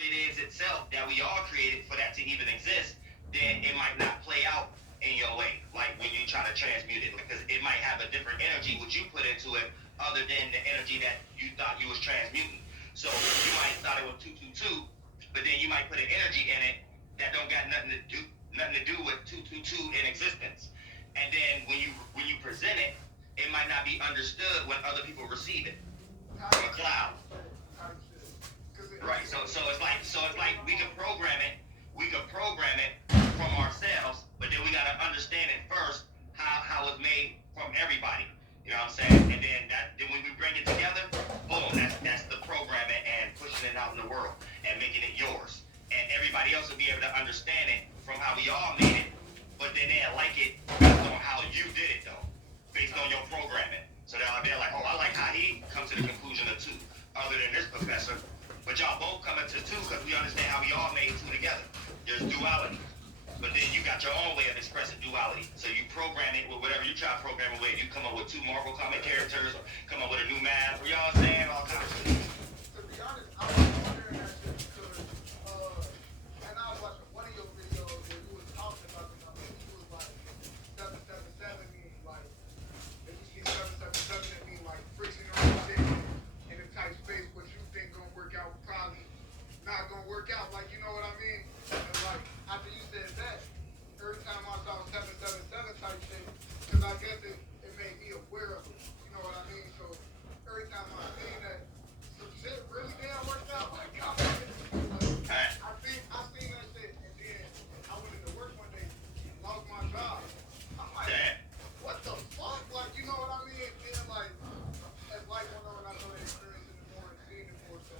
it is itself that we all created for that to even exist, then it might not play out in your way, like when you try to transmute it, because it might have a different energy which you put into it, other than the energy that you thought you was transmuting. So you might thought it was 222, but then you might put an energy in it that don't got nothing to do with 222 in existence. And then when you present it, it might not be understood when other people receive it from a cloud. Right. So it's like we can program it from ourselves, but then we gotta understand it first how it's made from everybody. You know what I'm saying? And then when we bring it together, boom, that's the programming and pushing it out in the world and making it yours. And everybody else will be able to understand it from how we all made it, but then they'll like it based on how you did it though, based on your programming. So they're like, oh, I like how he comes to the conclusion of two, other than this professor. But y'all both coming to two because we understand how we all made two together. There's duality. But then you got your own way of expressing duality. So you program it with whatever you try to program it with. You come up with two Marvel comic characters, or come up with a new math. You know what I'm saying? All kinds of shit. To be honest, I was wondering that shit because, and I was watching one of your videos where you was talking about the number. You was like, 777 means like, if you see 777, it means like friction or shit in a tight space, what you think gonna work out probably not gonna work out. Like, you know what I mean? And like, after you said that, every time I saw 777 type shit, because I guess it made me aware of it. You know what I mean? So every time I seen that, some shit really damn worked out. Like, God, Alright. I seen that shit, and then I went into work one day, lost my job. I'm like, Damn. what the fuck? Like, you know what I mean? And then like, as life went on, I started experiencing it more and seeing it more. So,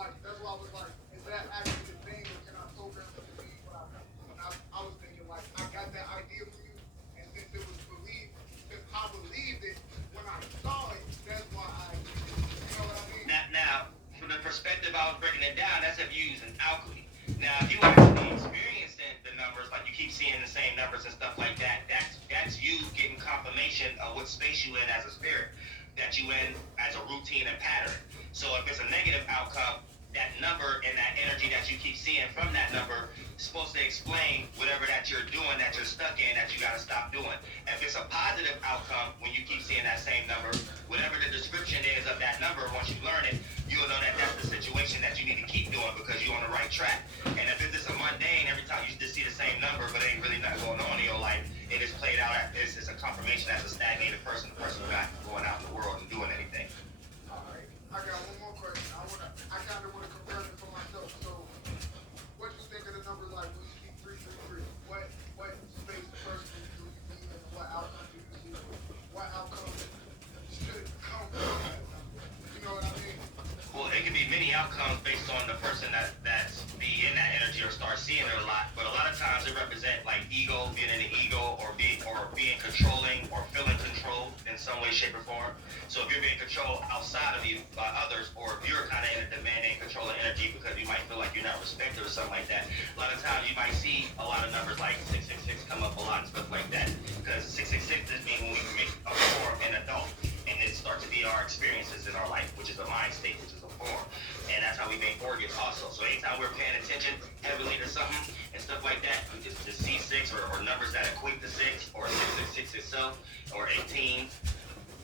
like, that's why I was like, is that actually the thing, or can I program it to be what I want? And I was thinking like, I got that idea from you, and since it was believed, since I believed it when I saw it, that's why you know what I mean? Now, from the perspective I was breaking it down, that's if you're using alchemy. Now, if you actually experiencing the numbers, like you keep seeing the same numbers and stuff like that, that's you getting confirmation of what space you in as a spirit, that you in as a routine and pattern. So if it's a negative outcome, that number and that energy that you keep seeing from that number is supposed to explain whatever that you're doing that you're stuck in that you got to stop doing. If it's a positive outcome, when you keep seeing that same number, whatever the description is of that number, once you learn it, you'll know that that's the situation that you need to keep doing because you're on the right track. And if it's just a mundane, every time you just see the same number, but ain't really nothing going on in your life, it is played out as it's a confirmation as a stagnated person, the person who's not going out in the world and doing anything. All right, I got one more question. I kind of want to compare it for myself. So, what you think of the number like when you see 333? What space personally do you mean, and what outcome do you see? What outcome should come from that number? You know what I mean? Well, it can be many outcomes based on the person that's be in that energy or start seeing it a lot. But a lot of times it represent like ego, being in the ego, or being controlling or feeling controlled in some way, shape, or form. So if you're being controlled outside of you by others, or if you're kind of in a demanding, controlling energy because you might feel like you're not respected or something like that, a lot of times you might see a lot of numbers like 666 come up a lot and stuff like that. Because 666 just means when we make a form an adult, and it starts to be our experiences in our life, which is a mind state, which is a form. And that's how we make organs also. So anytime we're paying attention heavily to something and stuff like that, we just C6 or numbers that equate to 6, or 666 itself, or 18,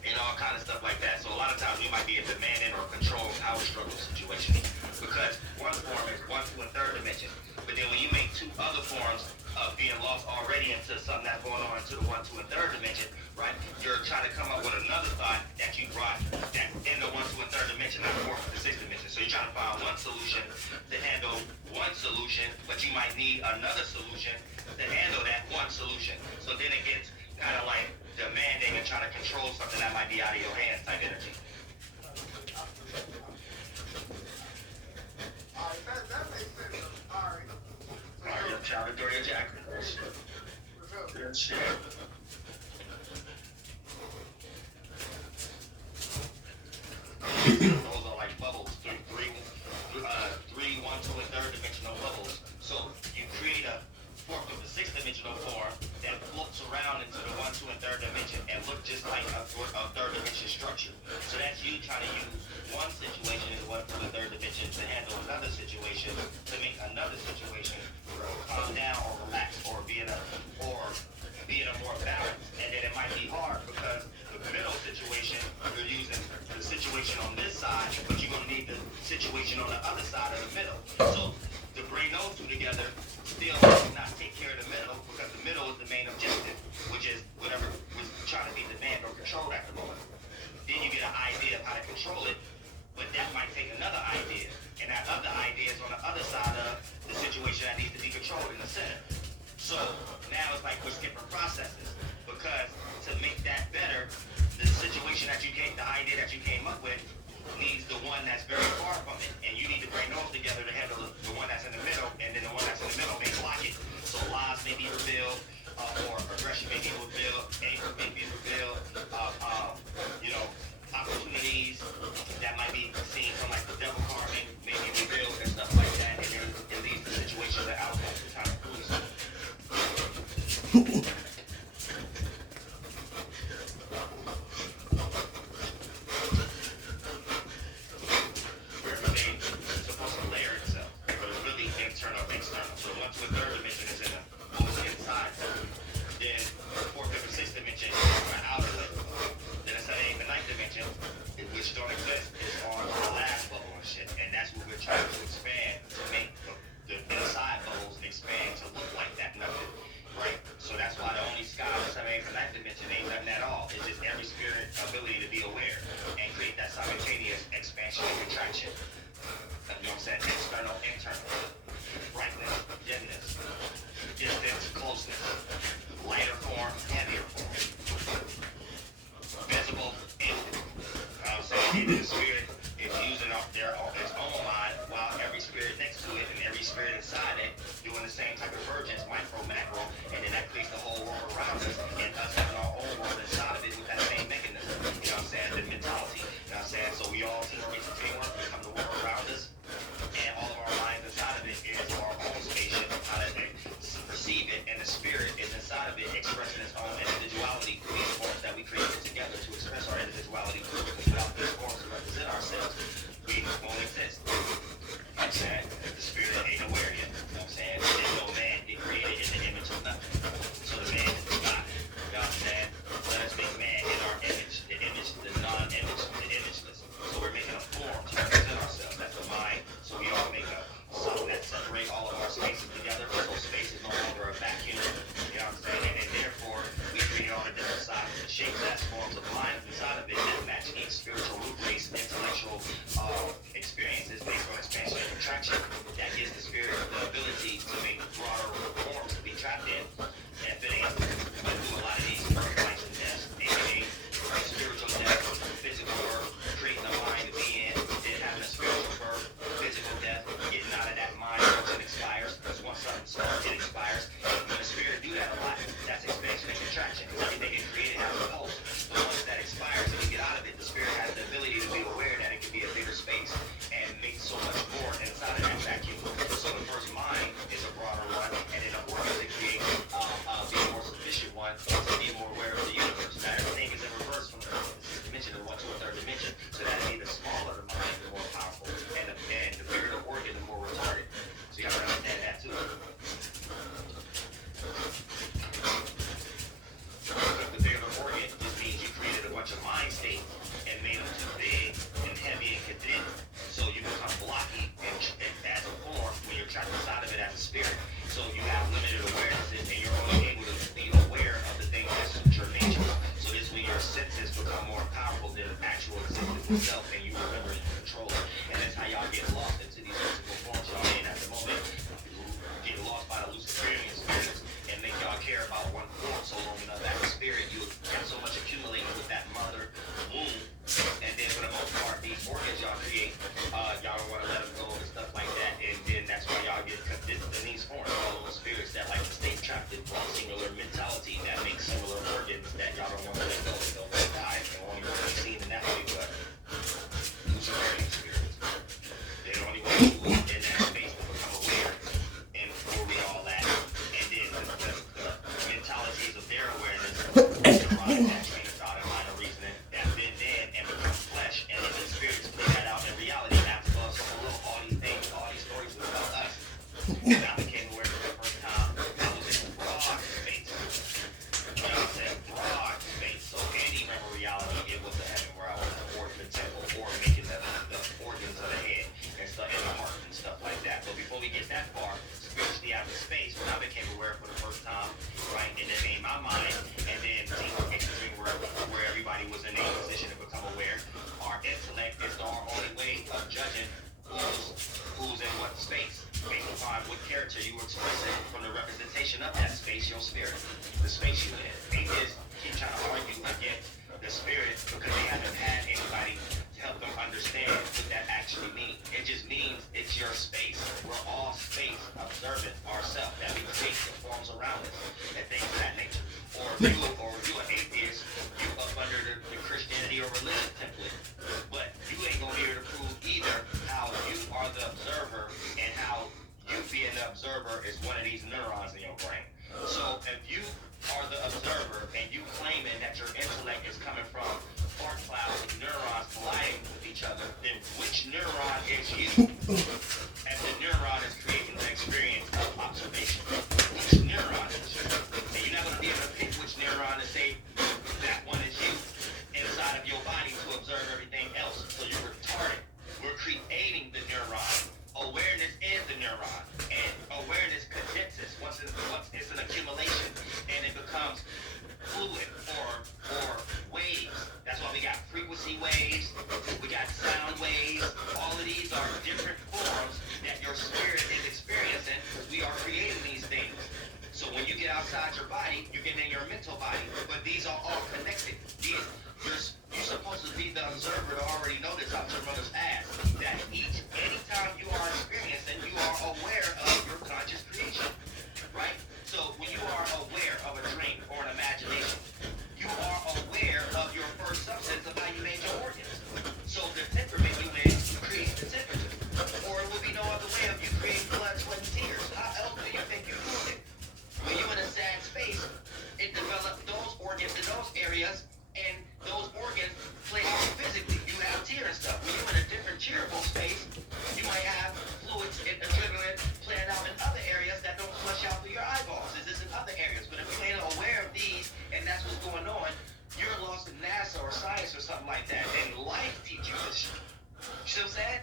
and all kind of stuff like that. So a lot of times we might be in demanding or control power struggle situation because one form is 1, 2, and third dimension. But then when you make two other forms of being lost already into something that's going on into the 1, 2, and third dimension, right? You're trying to come up with another thought that you brought that in the 1, 2, and third dimension, not fourth and the sixth dimension. So you're trying to find one solution to handle one solution, but you might need another solution to handle that one solution. So then it gets kind of like demanding and trying to control something that might be out of your hands type energy. All right, that makes sense. All right. Alright, child of Doria Jackson. What's up? Good shit. Those are like bubbles, three, 1, 2, and third dimensional bubbles. So you create a fourth of the sixth dimensional form that floats around into the 1, 2, and third dimension and look just like a third dimension structure. So that's you trying to use one situation in the 1, 2, and third dimension dimension to handle another situation, to make another situation calm down or relax or be in a more balance. And then it might be hard because the middle situation, you're using the situation on this side, but you're going to need the situation on the other side of the middle. So to bring those two together still not take care of the middle, because the middle is the main objective, which is whatever was trying to be demanded or controlled at the moment. Then you get an idea of how to control it, but that might take another idea, and that other idea is on the other side of the situation that needs to be controlled in the center. So now it's like we're skipping processes, because to make that better, the situation that the idea that you came up with needs the one that's very far from it, and you need to bring those together to handle the one that's in the middle, and then the one that's in the middle may block it. So lies may be revealed, or aggression may be revealed, anger may be revealed, opportunities that might be seen from like the devil carving may be revealed and stuff like that, and then it leads to situations that outcomes to kind of cruise. So once the third dimension is in what was inside, then the fourth, fifth, and sixth dimension is on the outer level. Then it's the eighth and ninth dimension, which don't exist, is on the last bubble and shit. And that's what we're trying to expand, to make the inside bubbles expand to look like that nothing. Right? So that's why the only sky in the seventh, eighth, and ninth dimension ain't nothing at all. It's just every spirit ability to be aware and create that simultaneous expansion and contraction. You know what I'm saying? External, internal. Brightness, dimness, distance, closeness, lighter form, heavier form, visible, inward. You know what I'm saying? And the spirit is using its own mind, while every spirit next to it and every spirit inside it doing the same type of versions, micro, macro, and then that creates the whole world around us, and us having our own world inside of it with that same mechanism. You know what I'm saying? The mentality. You know what I'm saying? So we all teamwork, become the world around us. And all of our minds inside of it is our own spaceship, how to perceive it, and the spirit is inside of it expressing its own individuality through these forms that we created together to express our individuality through, because without these forms to represent ourselves, we won't exist. You know what I'm saying? The spirit ain't aware yet. You know what I'm saying? There's no man get created in the image of nothing. So the man is God. You know what I'm saying? Let us make man in our image, the non-image, the imageless. So we're making a form to represent ourselves. That's the mind. So we all make something that separates all of our spaces together. So space is no longer a vacuum. You know what I'm saying? And therefore, we create all the different sizes and shapes as forms of lines inside of it that match each spiritual root race, intellectual experiences based on expansion and contraction. That gives the spirit the ability to make broader forms to be trapped in and fit in. We do a lot of these birth, life, and death, aka spiritual death, physical birth, creating a mind to be in, then having a spiritual birth, physical death, getting out of that mind once it expires, because once something starts, it expires. When the spirit do that a lot, that's expansion and contraction. Everything it created has a pulse. But once that expires and you get out of it, the spirit has the ability to be aware that it can be a bigger space and make so much more inside of that vacuum. So the first mind is a broader one, and then the organs it creates And I became aware for the first time. I was in broad space. You know what I'm saying? Broad space. So any member reality, it was a heaven where I was or the temple or making the organs of the head and stuff and the heart and stuff like that. But before we get that far, spiritually out of space, when I became aware for the first time, right, and then in my mind, and then deeper into where everybody was in a position to become aware, our intellect is our only way of judging who's in what space, based upon what character you were expressing from the representation of that space, your spirit, the space you in. They just keep trying to argue against the spirit because they haven't had anybody to help them understand what that actually means. It just means it's your space. We're all space observant ourselves, that we create the forms around us and things of that nature. Or if you an atheist, you up under the Christianity or religion template, but you ain't gonna be able to prove either how you are the observer and how you being the observer is one of these neurons in your brain. So if you are the observer and you claiming that your intellect is coming from spark clouds of neurons colliding with each other, then which neuron is you? And the neuron is creating the experience of observation. Which neuron is you? And you're not going to be able to pick which neuron to say that one is you inside of your body to observe everything else. So you're retarded. We're creating the neuron. Awareness is the neuron. And awareness condenses once it's an accumulation and it becomes fluid or waves. That's why we got frequency waves, we got sound waves. All of these are different forms that your spirit is experiencing because we are creating these things. So when you get outside your body, you're getting in your mental body. But these are all connected. You're supposed to be the observer to already know this out your mother's ass. That anytime you are experiencing, you are aware of your conscious creation. Right? So when you are aware of a dream or an imagination, you are aware of your first substance of how you made your organs. So the temperament you made creates the temperature. Or it would be no other way of you creating blood, sweat, and tears. How else do you think you do it? When you're in a sad space, it develops those organs in those areas, and those organs play out physically. You have tears and stuff. When you're in a different cheerful space, you might have fluids and adrenaline playing out in other areas that don't flush out through your eyeballs. This is in other areas. But if you ain't aware of these, and that's what's going on, you're lost in NASA or science or something like that. And life teach you this shit. You see what I'm saying?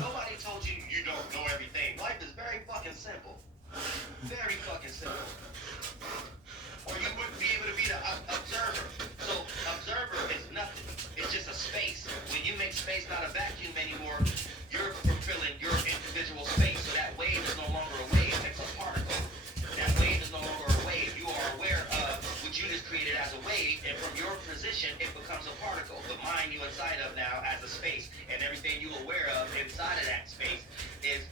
Nobody told you you don't know everything. Life is very fucking simple. Very fucking simple. Or you wouldn't be able to be the observer. So observer is nothing. It's just a space. When you make space not a vacuum anymore, you're fulfilling your individual space. So that wave is no longer a wave, it's a particle. That wave is no longer a wave. You are aware of what you just created as a wave, and from your position, it becomes a particle. The mind you inside of now as a space, and everything you aware of inside of that space is,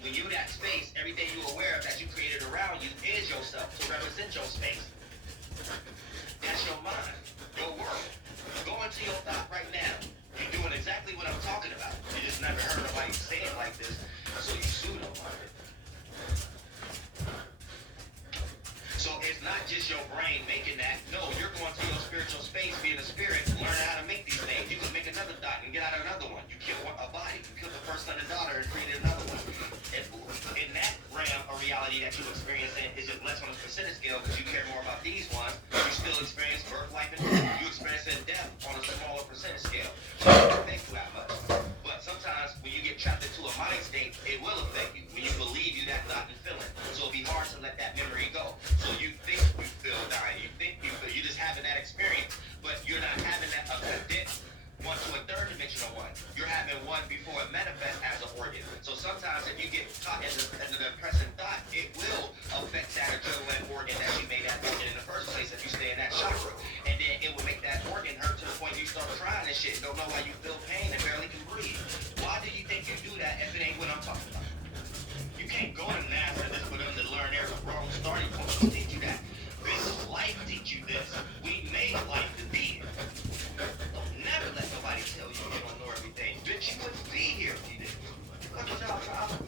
when you that space, everything you aware of that you created around you is yourself to represent your space. That's your mind, your world. Go into your thought right now. You're doing exactly what I'm talking about. You just never heard nobody say it like this, so you pseudo-mind it. So it's not just your brain making that. No, you're going to your spiritual space, being a spirit, learning how to make these things. You can make another dot and get out another one. You kill a body. You kill the first son and daughter and create another one. In that realm of reality that you experience is just less on a percentage scale because you care more about these ones. You still experience birth, life, and death. You experience death on a smaller percentage scale. So it doesn't affect you that much. But sometimes when you get trapped into a mind state, it will affect you. When you believe you that thought and feeling. So it'll be hard to let that memory go. So you think you feel dying. You think you feel, you're just having that experience, but you're not having that condensed one to a third dimensional one. You're having one before it manifests as an organ. So sometimes if you get caught in the depressing thought, it will affect that adrenaline organ that you made that organ in the first place if you stay in that chakra. And then it will make that organ hurt to the point you start crying and shit. Don't know why you feel pain and barely can breathe. Why do you think you do that if it ain't what I'm talking about? You can't go to NASA just for them to learn their wrong starting point. Who teach you that? This life teach you this. We made life to be here. Don't never let nobody tell you you don't know everything. Bitch, you wouldn't be here if you did. What's your problem?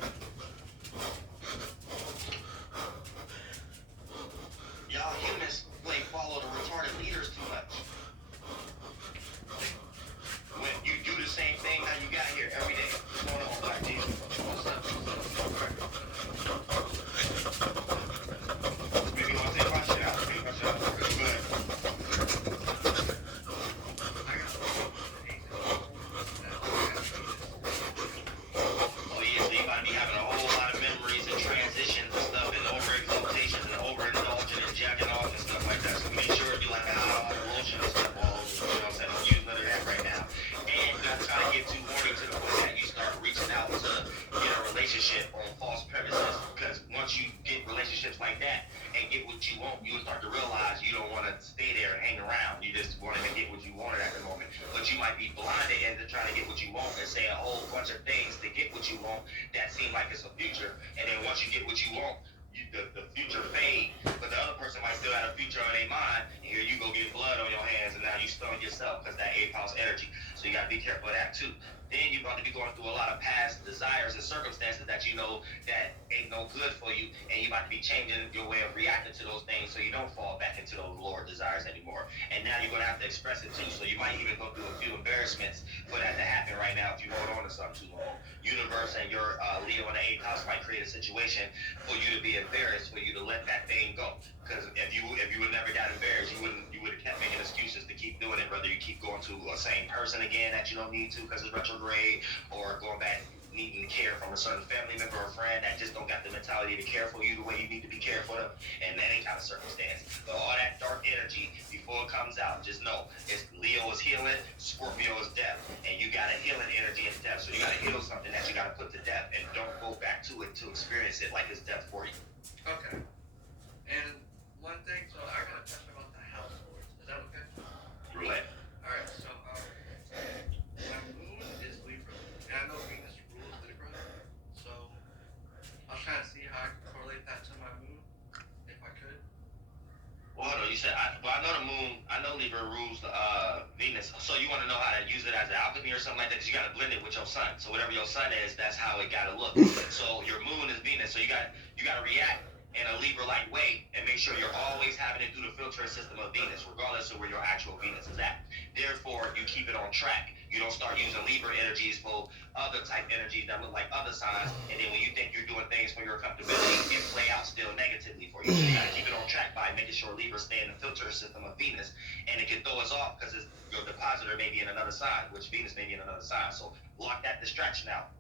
Y'all humans follow the retarded leaders too much. When you do the same thing how you got here every day. What's going on, Black Jesus? What's up? it on false premises. Because once you get relationships like that and get what you want, you'll start to realize you don't want to stay there and hang around. You just want to get what you wanted at the moment. But you might be blinded into trying to get what you want and say a whole bunch of things to get what you want that seem like it's a future. And then once you get what you want, the future fade, but the other person might still have a future on their mind, and here you go get blood on your hands, and now you stun yourself because that 8th house energy. So you got to be careful of that too. Then you're about to be going through a lot of past desires and circumstances that you know that ain't no good for you, and you're about to be changing your way of reacting to those things so you don't fall back into those lower desires anymore. And now you're going to have to express it too, so you might even go through a few embarrassments for that to happen right now if you hold on to something too long. Universe and your Leo in the 8th house might create a situation for you to be embarrassed, for you to let that thing go. Because if you would never got embarrassed, you would have kept making excuses to keep doing it. Whether you keep going to a same person again that you don't need to because it's retrograde, or going back needing care from a certain family member or friend that just don't got the mentality to care for you the way you need to be cared for them, and that ain't kind of circumstance. But all that dark energy before it comes out, just know it's Leo is healing, Scorpio is death, and you got a healing energy in death. So you got to heal something that you got to put to death, and don't go back to it to experience it like it's death for you. Okay. And one thing, so I got a question about the house lords. Is that okay? Roulette. All right. So my moon is Libra, and I know Venus rules Libra. So I was trying to see how I could correlate that to my moon, if I could. Well, hold on. You said, I know the moon. I know Libra rules the Venus. So you want to know how to use it as an alchemy or something like that? Because you got to blend it with your sun. So whatever your sun is, that's how it got to look. So your moon is Venus. So you got to react in a Libra-like way and make sure you're always having it through the filtering system of Venus, regardless of where your actual Venus is at. Therefore, you keep it on track. You don't start using Libra energies for other type energies that look like other signs, and then when you think you're doing things for your comfortability, it play out still negatively for you. So you gotta keep it on track by making sure Libra stay in the filter system of Venus, and it can throw us off because your depositor may be in another sign, which Venus may be in another sign. So block that distraction out.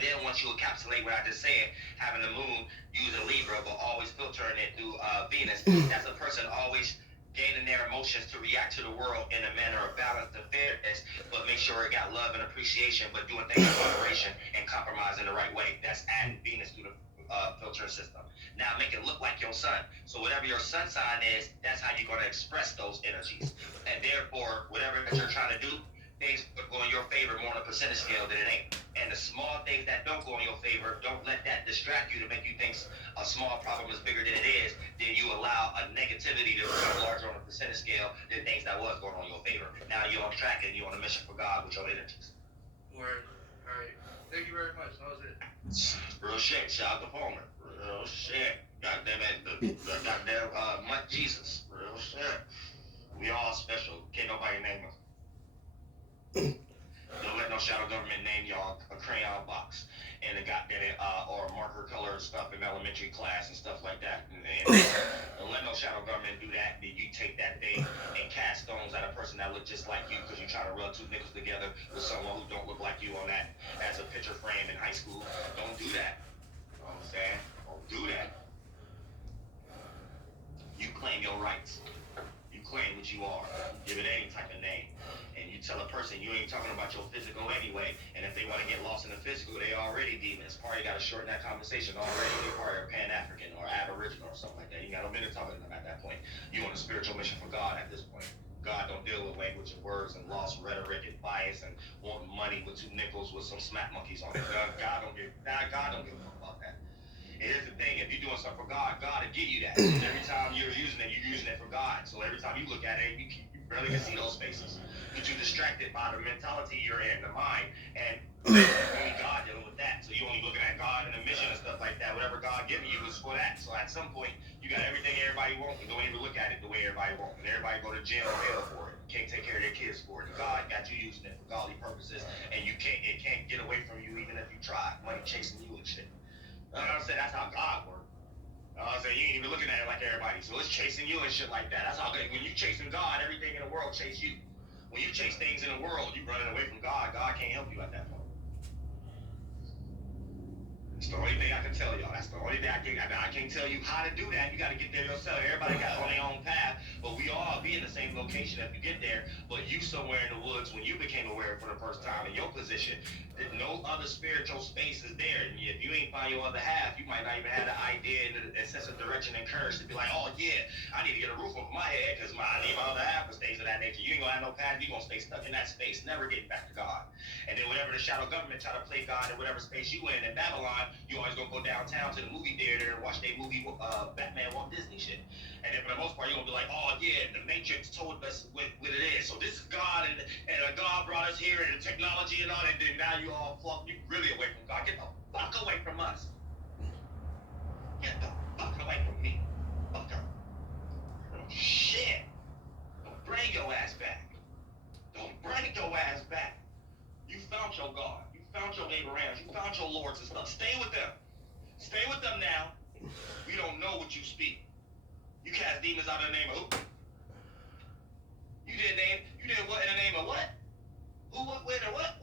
Then once you encapsulate what I just said, having the moon using Libra, but always filtering it through Venus, that's a person always gaining their emotions to react to the world in a manner of balance and fairness, but make sure it got love and appreciation, but doing things in moderation and compromising the right way. That's adding Venus through the filter system. Now make it look like your sun. So whatever your sun sign is, that's how you're going to express those energies. And therefore, whatever that you're trying to do, things go in your favor more on a percentage scale than it ain't. And the small things that don't go in your favor, don't let that distract you to make you think a small problem is bigger than it is. Then you allow a negativity to become larger on a percentage scale than things that was going on in your favor. Now you're on track and you're on a mission for God with your energies. Word. All right. Thank you very much. That was it. Real shit. Shout out to Palmer. Real shit. Goddamn it. The goddamn Mike Jesus. Real shit. We all special. Can't nobody name us. Don't let no shadow government name y'all a crayon box and a goddamn or marker color stuff in elementary class and stuff like that. And don't let no shadow government do that. Then you take that thing and cast stones at a person that look just like you because you try to rub two nickels together with someone who don't look like you on that as a picture frame in high school. Don't do that. You know what I'm saying? Don't do that. You claim your rights. You claim what you are. Give it any type of name. And you tell a person you ain't talking about your physical anyway, and if they want to get lost in the physical, they already demons. Probably got to shorten that conversation already. They probably are Pan-African or Aboriginal or something like that. You got no minute talking to them at that point. You on a spiritual mission for God at this point. God don't deal with language and words and lost rhetoric and bias and wanting money with two nickels with some smack monkeys on it. God don't give a fuck about that. And here's the thing, if you're doing something for God, God will give you that. And every time you're using it for God. So every time you look at it, you barely can see those spaces. But you're distracted by the mentality you're in, the mind, and only God dealing with that. So you're only looking at God and the mission and stuff like that. Whatever God giving you is for that. So at some point, you got everything everybody wants, and don't even look at it the way everybody wants. And everybody go to jail or hell for it. Can't take care of their kids for it. And God got you using it for godly purposes, and it can't get away from you even if you try. Money chasing you and shit. You know what I'm saying? That's how God works. I'm saying you ain't even looking at it like everybody. So it's chasing you and shit like that. That's how when you chasing God, everything in the world chase you. When you chase things in the world, you running away from God. God can't help you at that point. It's the only thing thing I can tell y'all. That's the only thing I can't tell you how to do that. You got to get there yourself. Everybody got on their own path, but we all be in the same location if you get there. But you somewhere in the woods when you became aware for the first time in your position, that no other spiritual space is there. And if you ain't find your other half, you might not even have the idea and the sense of direction and courage to be like, oh yeah, I need to get a roof over my head because I need my other half for things of that nature. You ain't gonna have no path. You gonna stay stuck in that space, never getting back to God. And then whenever the shadow government try to play God in whatever space you in Babylon, you always gonna go downtown to the movie theater and watch their movie Batman Walt Disney shit. And then for the most part, you're gonna be like, oh yeah, the Matrix told us what it is. So this is God, and God brought us here, and the technology and all that. And then now you all fuck, you really away from God. Get the fuck away from us. Get the fuck away from me, fucker. Oh, shit. Don't bring your ass back. Don't bring your ass back. You found your God. You found your Abrahams. You found your lords and stuff. Stay with them. Stay with them now. We don't know what you speak. You cast demons out in the name of who? You did what in the name of what? Who, what, when, and what?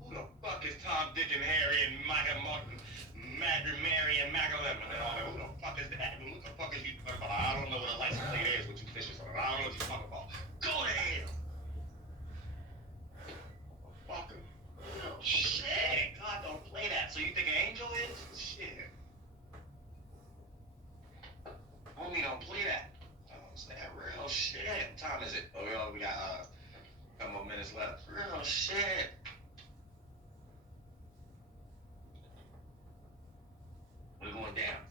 Who the fuck is Tom, Dick, and Harry, and Mary, and Magalem, and all that? Who the fuck is that? Who the fuck is you talking about? I don't know what a license plate is with you fishes on it. I don't know what you're talking about. Go to hell! Fucker. Oh, shit. God don't play that. So you think an angel is? Shit. Homie don't play that. Oh, is that real shit? What time is it? Oh, we got a couple more minutes left. Real shit. We're going down.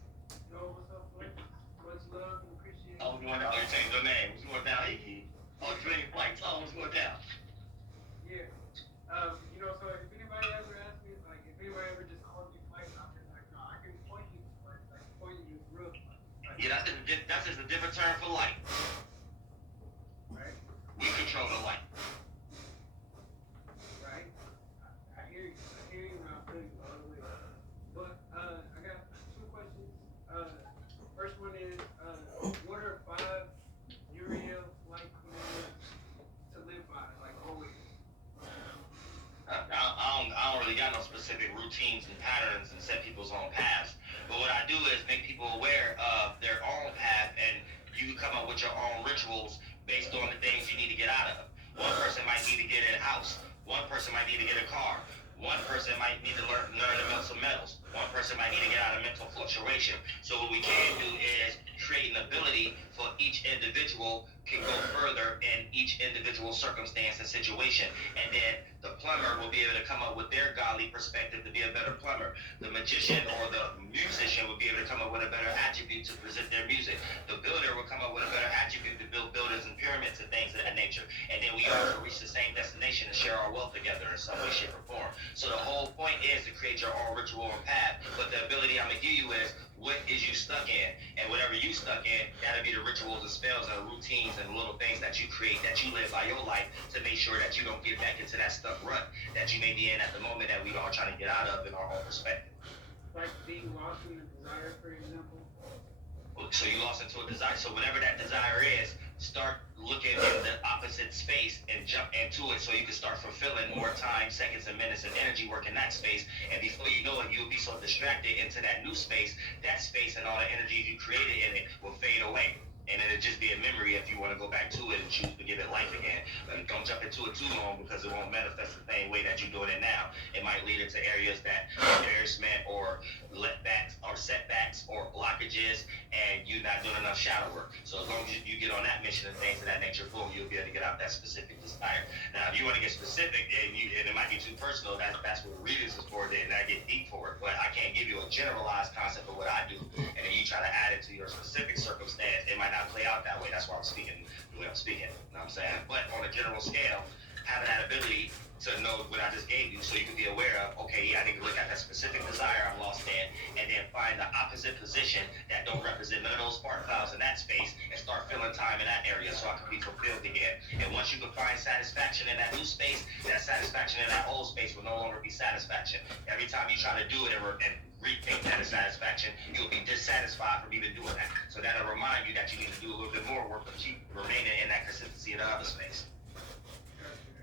Yo, what's up, Blake? Much love and appreciation. Oh, we're going down. Oh, you changed your name. What's going down? Oh, Dream Flight. Oh, what's going down? Yeah. You know, so if anybody ever asks me, like, if anybody ever just calls me Flight, I'm just like, no, I can point you to Flight. Like, point you to real Flight. Like, Yeah, that's just a different term for light. right? We control the light. Right? I hear you. I hear you and I feel you all the way. But, I got two questions. First one is, what are 5 Uriel Flight commands to live by? Like, always. I don't really got no specific routines and patterns and set people's own paths. But what I do is make people aware of their own path, and you come up with your own rituals based on the things you need to get out of. One person might need to get a house. One person might need to get a car. One person might need to learn to melt some metals. One person might need to get out of mental fluctuation. So what we can do is create an ability for each individual can go further in each individual circumstance and situation. And then the plumber will be able to come up with their godly perspective to be a better plumber. The magician or the musician will be able to come up with a better attribute to present their music. The builder will come up with a better attribute to build buildings and pyramids and things of that nature. And then we also reach the same destination and share our wealth together in some way, shape, or form. So the whole point is to create your own ritual and path. But the ability I'm going to give you is, what is you stuck in? And whatever you stuck in, that'll be the rituals and spells and routines and little things that you create, that you live by your life to make sure that you don't get back into that stuck rut that you may be in at the moment that we all trying to get out of in our own perspective. Like being lost in the desire, for example. So you lost into a desire. So whatever that desire is, start looking in the opposite space and jump into it so you can start fulfilling more time, seconds, and minutes and energy work in that space. And before you know it, you'll be so distracted into that new space, that space and all the energy you created in it will fade away. And it'll just be a memory if you want to go back to it and choose to give it life again. But don't jump into it too long because it won't manifest the same way that you're doing it now. It might lead into areas that embarrassment or letbacks or setbacks or blockages, and you're not doing enough shadow work. So as long as you get on that mission and things of that nature, boom, you'll be able to get out that specific desire. Now, if you want to get specific and it might be too personal, that's what readers is for. Then I get deep for it. But I can't give you a generalized concept of what I do, and then you try to add it to your specific circumstance, it might not play out that way. That's why I'm speaking the way I'm speaking. You know what I'm saying? But on a general scale, having that ability to know what I just gave you so you can be aware of, okay, yeah, I need to look at that specific desire I'm lost in, and then find the opposite position that don't represent none of those spark clouds in that space, and start filling time in that area so I can be fulfilled again. And once you can find satisfaction in that new space, that satisfaction in that old space will no longer be satisfaction. Every time you try to do it and rethink that as satisfaction, you'll be dissatisfied from even doing that. So that'll remind you that you need to do a little bit more work to keep remaining in that consistency in the other space.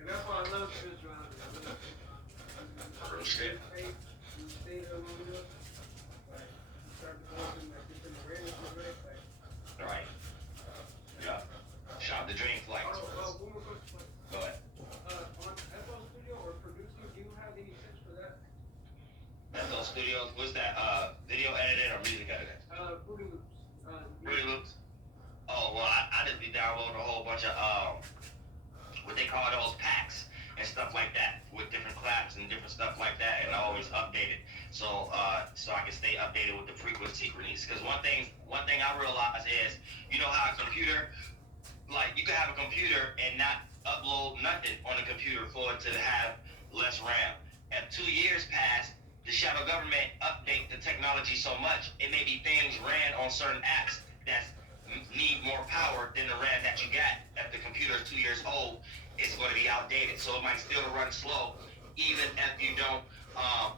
And that's why I love spirituality. I love spirituality. Real shit. Faith, you stay there long enough, artists be downloading a whole bunch of what they call those packs and stuff like that with different claps and different stuff like that, and I always update it so I can stay updated with the frequency release. Because one thing I realize is, you know how a computer, like you can have a computer and not upload nothing on the computer for it to have less RAM. If 2 years pass, the shadow government update the technology so much, it may be things ran on certain apps that need more power than the RAM that you got. If the computer is 2 years old, it's going to be outdated, so it might still run slow, even if you don't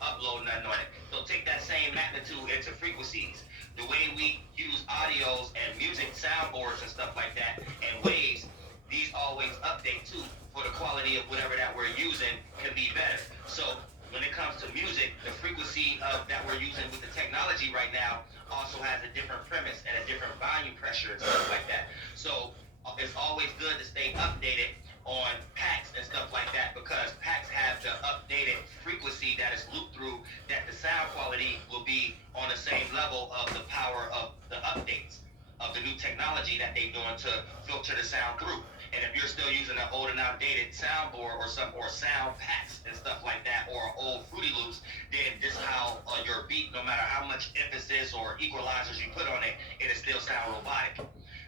upload nothing on it. So take that same magnitude into frequencies. The way we use audios and music soundboards and stuff like that, and waves, these always update too, for the quality of whatever that we're using can be better. So when it comes to music, the frequency that we're using with the technology right now also has a different premise and a different volume pressure and stuff like that. So it's always good to stay updated on packs and stuff like that, because packs have the updated frequency that is looped through, that the sound quality will be on the same level of the power of the updates of the new technology that they're doing to filter the sound through. And if you're still using an old and outdated soundboard or sound packs and stuff like that, or old Fruity Loops, then this is how your beat, no matter how much emphasis or equalizers you put on it, it'll still sound robotic.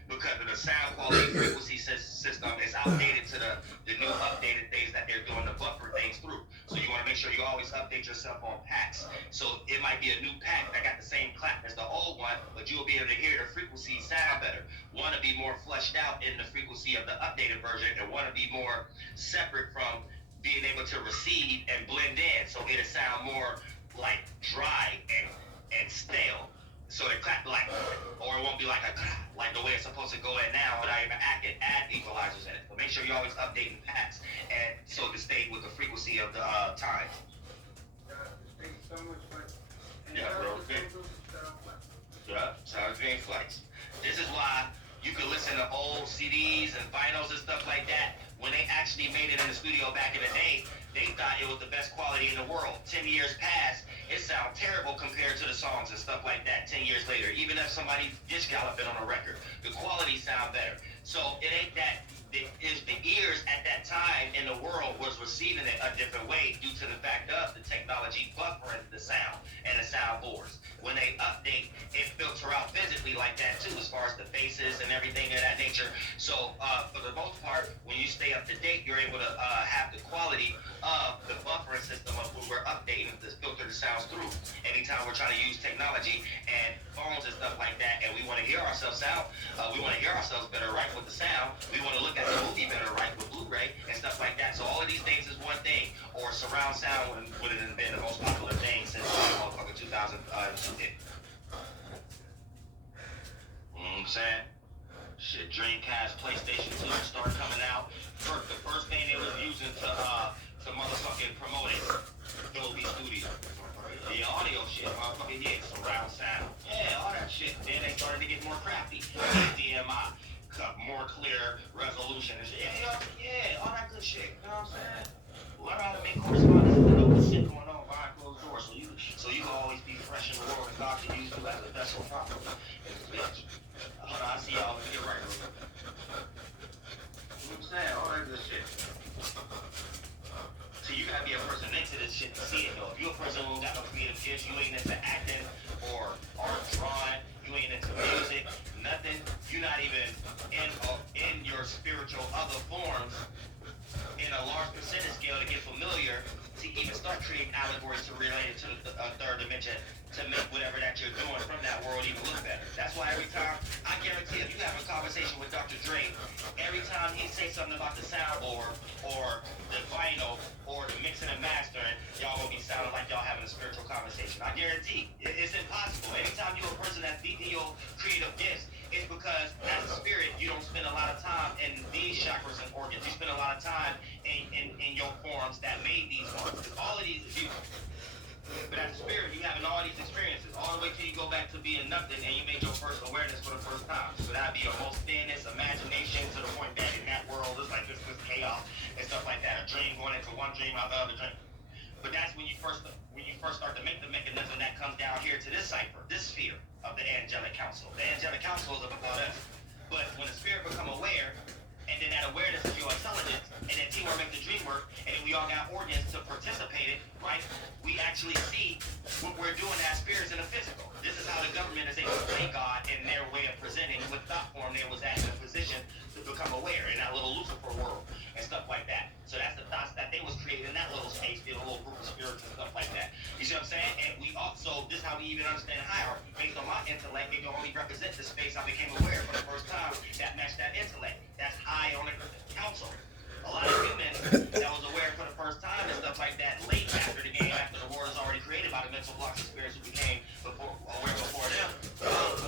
Because of the sound quality frequency system is outdated to the new updated things that they're doing to buffer things through. So you want to make sure you always update yourself on packs. So it might be a new pack that got the same clap as the old one, but you'll be able to hear the frequency sound better. One to be more fleshed out in the frequency of the updated version, and one to be more separate from being able to receive and blend in. So it'll sound more like dry and stale. So it clap like, or it won't be like the way it's supposed to go in now, but I even add equalizers in it. But make sure you're always updating packs, and so to stay with the frequency of the times. Thank you so much, Mike. And Yeah, bro. Yeah, sounds green flights. This is why you can listen to old CDs and vinyls and stuff like that. When they actually made it in the studio back in the day, they thought it was the best quality in the world. 10 years passed, it sounds terrible compared to the songs and stuff like that 10 years later. Even if somebody's dish galloping on a record, the quality sound better. So it ain't that the ears at that time in the world was receiving it a different way due to the fact of the technology buffering the sound and the soundboards. When they update, it filter out physically like that too, as far as the faces and everything of that nature. So for the most part, when you stay up to date, you're able to have the quality of the buffering system of when we're updating to filter the sounds through. Anytime we're trying to use technology and phones and stuff like that, and we want to hear ourselves out, we want to hear ourselves better, right, with the sound. We want to look at the movie better, right, with Blu-ray and stuff like that. So all of these things is one thing. Or surround sound would have been the most popular thing since motherfucking 2002 hit. You know what I'm saying? Shit, Dreamcast, PlayStation 2 started coming out. The first thing they was using to motherfucking promote it, Dolby Studio. The audio shit, motherfucking surround sound. Yeah, all that shit. Then they started to get more crafty. HDMI, more clear resolution and shit. Yeah, all that good shit. You know what I'm saying? Learn how to make correspondence and know what shit going on behind closed doors, so you can always be fresh in the world and God can use you as a vessel properly. Hold on, I see y'all. Let me get right. You know what I'm saying? All that good shit. So you gotta be a person into this shit to see it though. If you a person who got no creative gifts, you ain't into acting or art, drawing, you ain't into music, nothing. You're not even in your spiritual other forms in a large percentage scale to get familiar to even start creating allegories to relate it to the third dimension to make whatever that you're doing from that world even look better. That's why every time, I guarantee if you have a conversation with Dr. Dre, every time he say something about the soundboard or the vinyl or the mixing and mastering, y'all gonna be sounding like y'all having a spiritual conversation. I guarantee. It's impossible. Anytime you're a person that's deep in your creative gifts, it's because as a spirit, you don't spend a lot of time in these chakras and organs. You spend a lot of time in your forms that made these ones. Because all of these is you. But as a spirit, you having all these experiences, all the way till you go back to being nothing and you made your first awareness for the first time. So that'd be your most thinnest imagination to the point that in that world, it's like this chaos and stuff like that. A dream going into one dream out the other dream. But that's when you first start to make the mechanism that comes down here to this cipher, this sphere of the angelic council. The angelic council is about us. But when the spirit become aware, and then that awareness is your intelligence, and then teamwork makes the dream work, and then we all got organs to participate in, right? We actually see what we're doing as spirits in the physical. This is how the government is able to play God in their way of presenting what thought form they was at in a position to become aware in that little Lucifer world and stuff like that. So that's the thoughts that they was creating in that little space, being a little group of spirits and stuff like that. You see what I'm saying? And we also, this is how we even understand hierarchy. Based on my intellect, it can only represent the space I became aware for the first time that matched that intellect. That's high on the council. A lot of humans that was aware for the first time and stuff like that late after the game, after the world is already created by the mental blocks of spirits who became aware before them,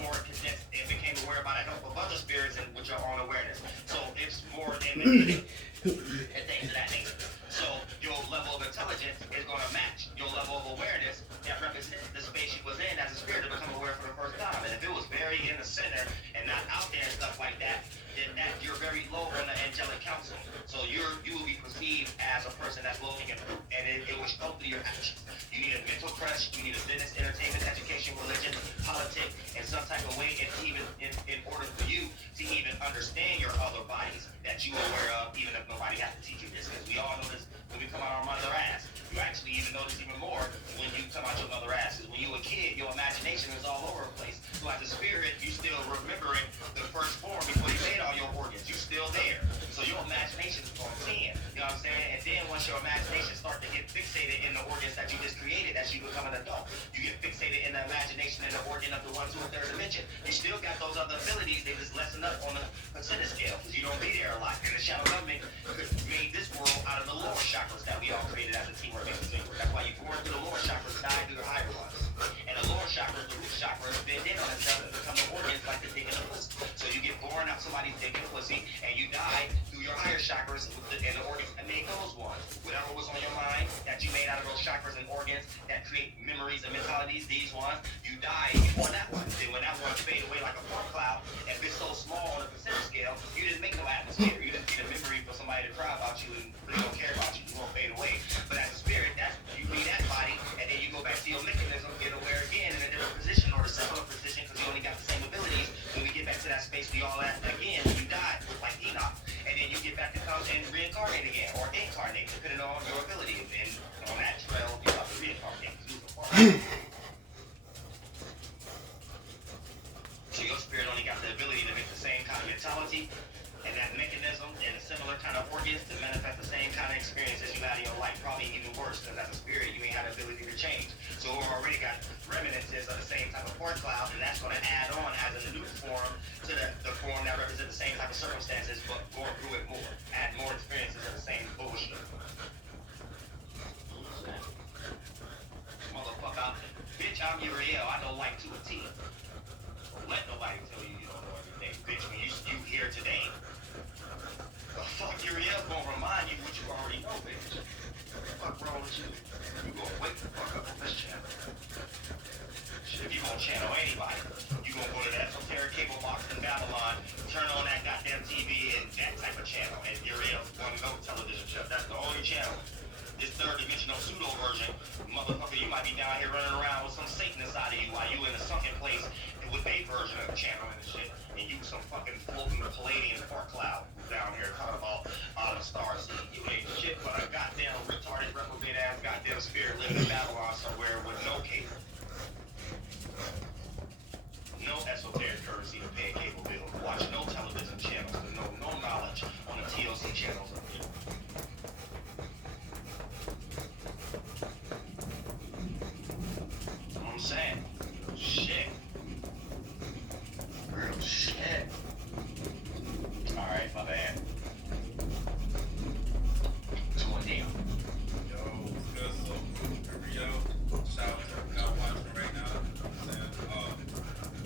more condensed and became aware by the help of other spirits and with your own awareness. So it's more emanating and things of that nature. So your level of intelligence is going to match your level of awareness that represents the space you was in as a spirit to become aware for the first time. And if it was very in the center and not out there and stuff like that, then that you're very low on the angelic council. So you will be perceived as a person that's low in fruit, and it will show through your actions. You need a mental crush, you need a business, entertainment, education, religion, politics, in some type of way, and even in order for you to even understand your other bodies that you are aware of, even if nobody has to teach you this, because we all know this when we come out our mother ass. You actually even notice even more when you come out your mother ass. Because when you were a kid, your imagination is all over the place. So as a spirit, you still remembering the first form before you made all your organs. You're still there. So your imagination is on 10. You know what I'm saying? And then once your imagination starts to get fixated in the organs that you just created as you become an adult, you get fixated in the imagination and the organ of the 1, 2, and 3rd dimension. You still got those other abilities. They just lessen up on the percentage scale because you don't be there a lot. And the shadow government made this world out of the lower chakras that we all created as a teamwork. That's why you're born through the lower chakras, die through the higher ones. And the lower chakras, the root chakras, bend in on itself and become the organs like the dick in the pussy. So you get born out somebody's dick in the pussy, and you die through your higher chakras and the organs that made those ones. Whatever was on your mind that you made out of those chakras and organs that create memories and mentalities, these ones, you die and you want that one. Then when that one fade away like a storm cloud, and it's so small on a percentage scale, you didn't make no atmosphere. You didn't get a memory for somebody to cry about you and really don't care about you. You won't fade away. But as a spirit, that's you leave that body, and then you go back to your mechanism, get aware again in a different position or a similar position because you only got the same abilities. When we get back to that space, we all at again, you die like Enoch. And then you get back to come and reincarnate again, or incarnate, depending on your ability. And on that trail, you have to reincarnate. So your spirit only got the ability to make the same kind of mentality and that mechanism and a similar kind of organs to manifest the same kind of experiences you had in your life, probably even worse, because as a spirit, you ain't had the ability to change. So we already got reminiscences of the same type of point cloud, and that's going to add on as a new form to the form that represents the same type of circumstances, but going through it more, add more experiences of the same bullshit. Motherfucker, bitch, I'm Uriel. I don't like to a T. Don't let nobody tell you you don't know everything. Bitch, when you here today, the fuck Uriel gonna remind you what you already know, bitch. Fuck wrong with you? You gonna wake the fuck up on this channel. Shit, if you gonna channel anybody, you gonna go to that esoteric cable box in Babylon, turn on that goddamn TV and that type of channel, and Uriel's gonna go television show. That's the only channel. This third dimensional pseudo version, motherfucker, you might be down here running around with some Satan inside of you while you in a sunken place with a version of the channel and shit, and you some fucking floating Palladian fart cloud down here talking about